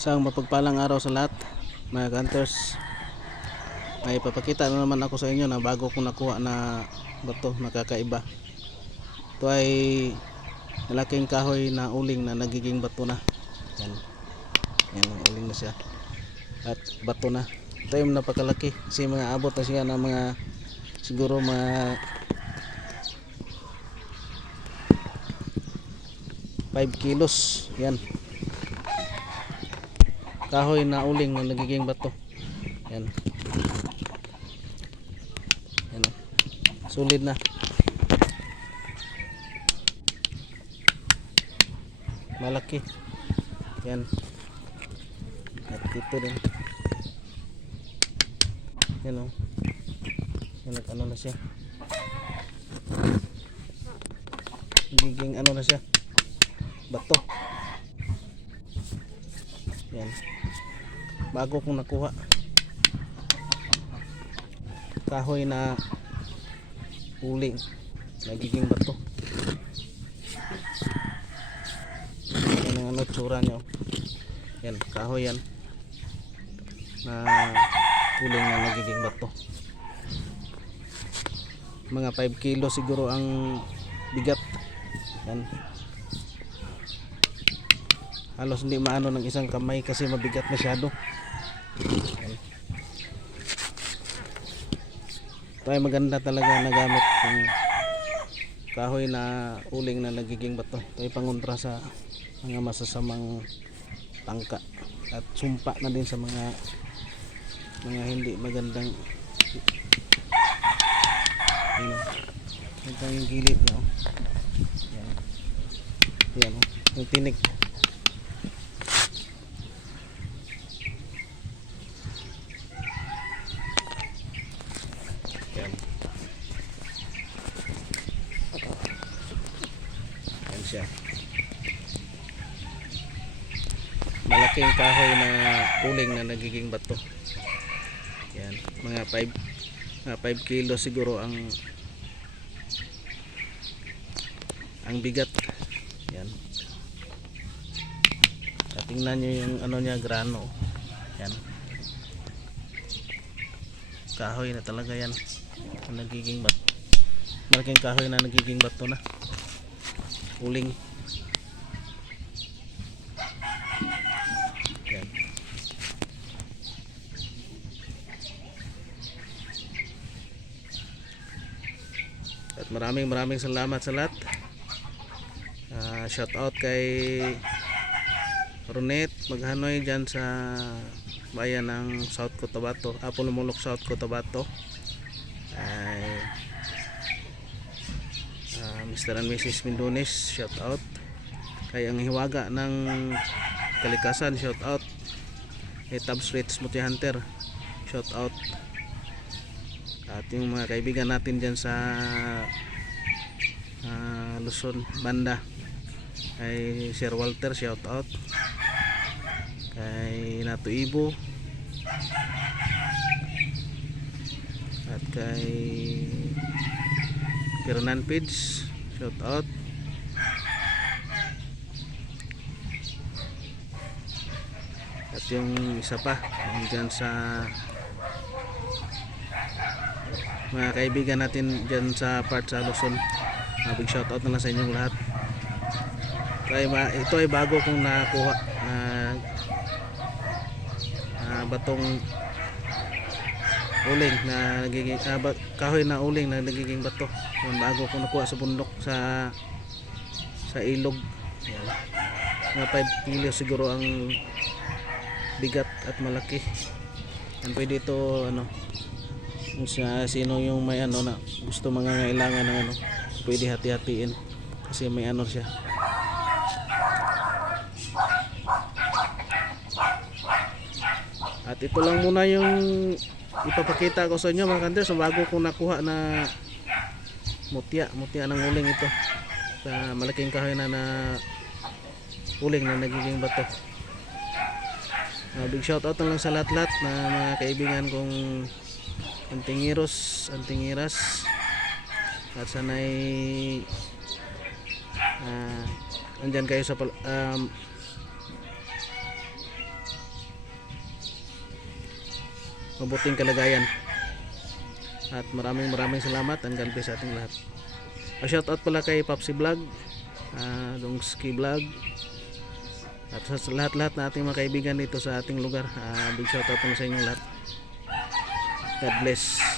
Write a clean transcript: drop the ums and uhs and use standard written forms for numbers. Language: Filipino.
Isang mapagpalang araw sa lahat mga hunters. May papakita na naman ako sa inyo na bago kong nakuha na bato na kakaiba. Ito ay malaking kahoy na uling na nagiging bato na. Yan, yan uling na siya at bato na. Ito yung napakalaki kasi mga abot na siya ng mga siguro mga 5 kilos. Yan, kahoy na uling na nagiging bato. Yan, yan, solid na, malaki. Yan, at dito din. Yan o, yan, ano na siya, nagiging ano na siya, bato. Yan, bago kong nakuha kahoy na uling nagiging bato. Yan ang ano tsura nyo. Yan, kahoy yan na uling na nagiging bato. Mga 5 kilo siguro ang bigat. Yan, halos hindi maano ng isang kamay kasi mabigat masyado. Ito ay maganda talaga na gamit ng kahoy na uling na nagiging bato. Ito ay pangontra sa mga masasamang tangka at sumpa na din sa mga hindi magandang ito yung gilid niya. Yan, yan, yung tinik. Yan, yan siya, malaking kahoy na uling na nagiging bato. Yan, mga 5 kilo siguro ang bigat. Yan, at tingnan nyo yung ano niya, grano. Yan, kahoy na talaga yan na nagiging bato. Malaking kahoy na nagiging bato na uling. Yan, at maraming salamat sa lahat. Shout out kay Ronet Maghanoy dyan sa bayan ng South Cotabato, Lumulok, South Cotabato. Ay Mr. and Mrs. Mindones, shout out. Kay ang Hiwaga ng Kalikasan, shout out. Kay Tab Streets Multi Hunter, shout out. At yung mga kaibigan natin dyan sa Luzon banda, kay Sir Walter, shout out. Kay Nato Ibo at kay Kiranan Page, shout out. At yung isa pa dyan sa mga kaibigan natin dyan sa part sa Luzon, big shout out na lang sa inyong lahat. Ito ay bago kong nakuha batong uling na nagiging kahoy na uling na nagiging bato. Yan, bago kong nakuha sa bundok sa ilog. Yan, mga 5 kilo siguro ang bigat at malaki. Yan, pwede ito ano, sa sino yung may ano na gusto mangangailangan ng ano, pwede hati-hatiin kasi may ano siya. At ito lang muna yung ipapakita ko sa inyo mga hunters. So bago kong nakuha na mutya ng uling ito sa malaking kahoy na uling na nagiging bato. Big shout out na lang sa lahat na mga kaibigan kong antingiros, antingiras, at sanay andyan kayo sa mabuting kalagayan. At maraming salamat. Ang God bless sa ating lahat. Shout out pala kay Papsi Vlog, Dongski Vlog, at sa lahat-lahat na ating mga kaibigan dito sa ating lugar. Big shout out po sa inyong lahat. God bless.